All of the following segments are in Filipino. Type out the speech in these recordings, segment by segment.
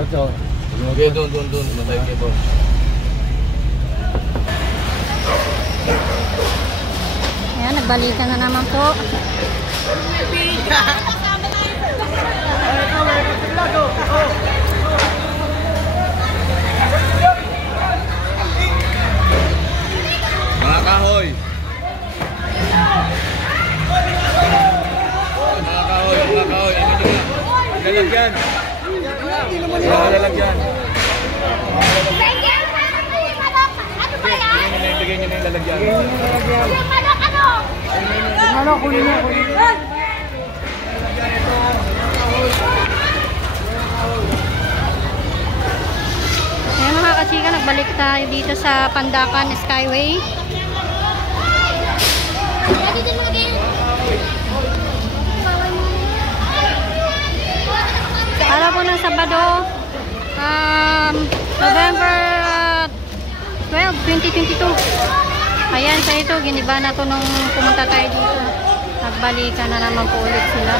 Ito. Okay, doon. Matay kayo po. Ayan, nagbalikan na naman po. Mga kahoy. Lalagyan. Lalagyan. Bigyan niyo na yung lalagyan. Ano, kunin mo. Ayan mga kachika, nagbalik tayo dito sa Pandacan Skyway. Para po ng Sabado, November 12, 2022. Ayan, sa ito, giniba na to nung pumunta tayo dito. Nagbalikan na naman po ulit sila.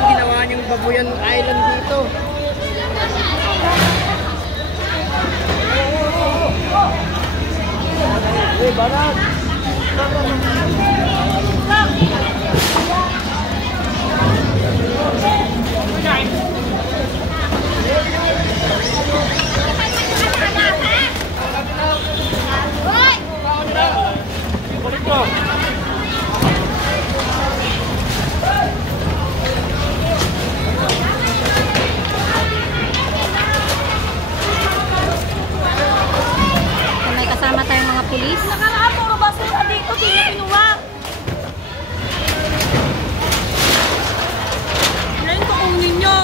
Ginawa niyong Babuyan Island dito. Barat. May kasama tayong mga pulis. Puro basura dito, pinuha. Yan ito kung ninyo.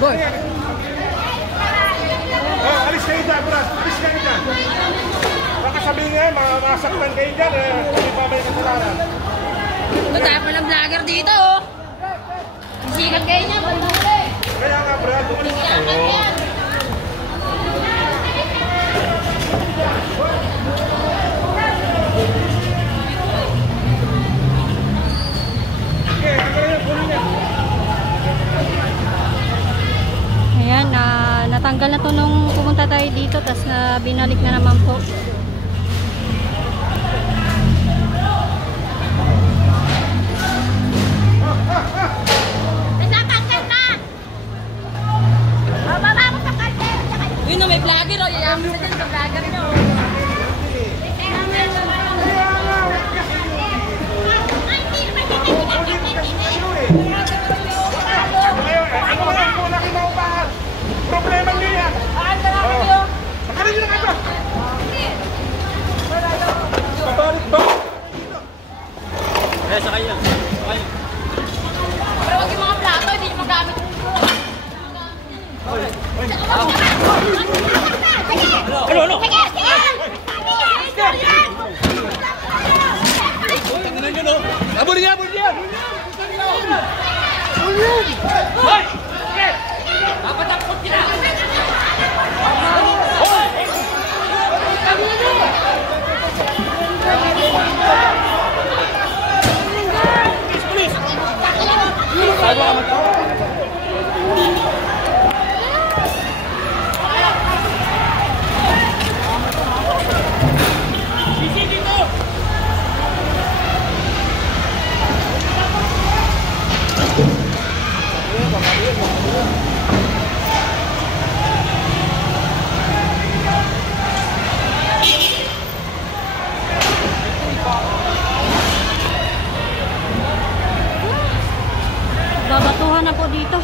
Boy. masaktan kayo dyan eh. Hindi pa may kasalanan. Dahil palang vlogger dito, oh. Sikat kayo niya, pagmuli. Kaya nga, Brad. Sikat yan. Ayan, natanggal na to nung pumunta tayo dito, tapos binalik na naman po. Natanggal na! Baba mo sa kartel! Yun na, may vlogger, oh. Yayaman na dyan sa vlogger nyo. Problema nyo yan! Sakarin nyo na kayo! Pabalik ba? Eh, sakay yan. Sakay. Pero wag yung mga plato, hindi nyo magamit. Ano? Sige! Tingnan nyo, no? Abon niya! Hoy! Napatakot sila! Babatuhan na po dito.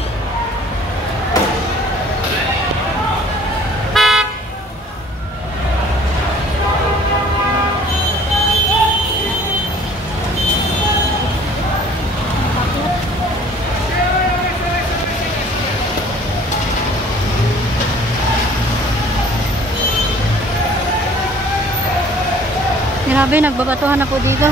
Grabe, nagbabatuhan na po dito.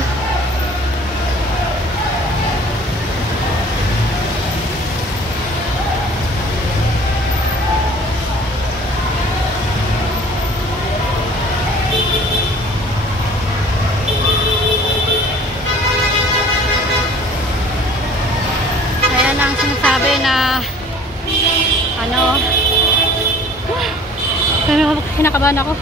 Kaya lang sinasabi na kaya kinakabahan ako.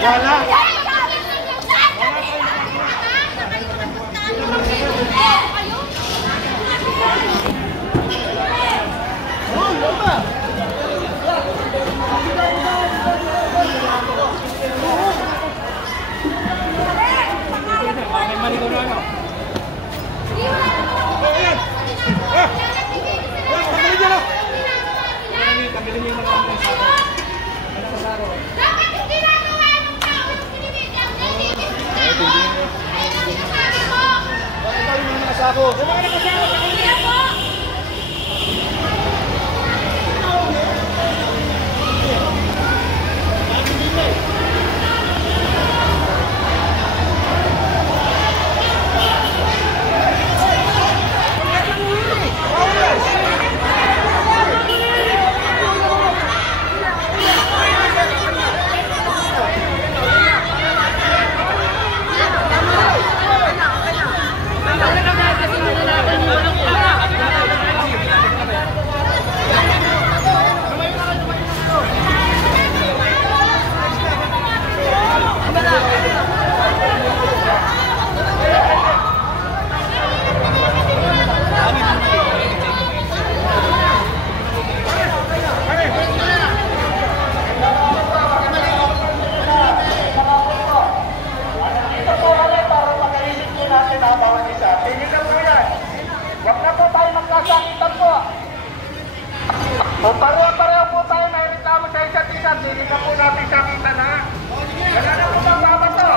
Wala. Ako. sakitan po. O pareho-pareho po tayo na reklamo sa isa't isa. Hindi na po natin sakitan ha. Wala na po bang babato?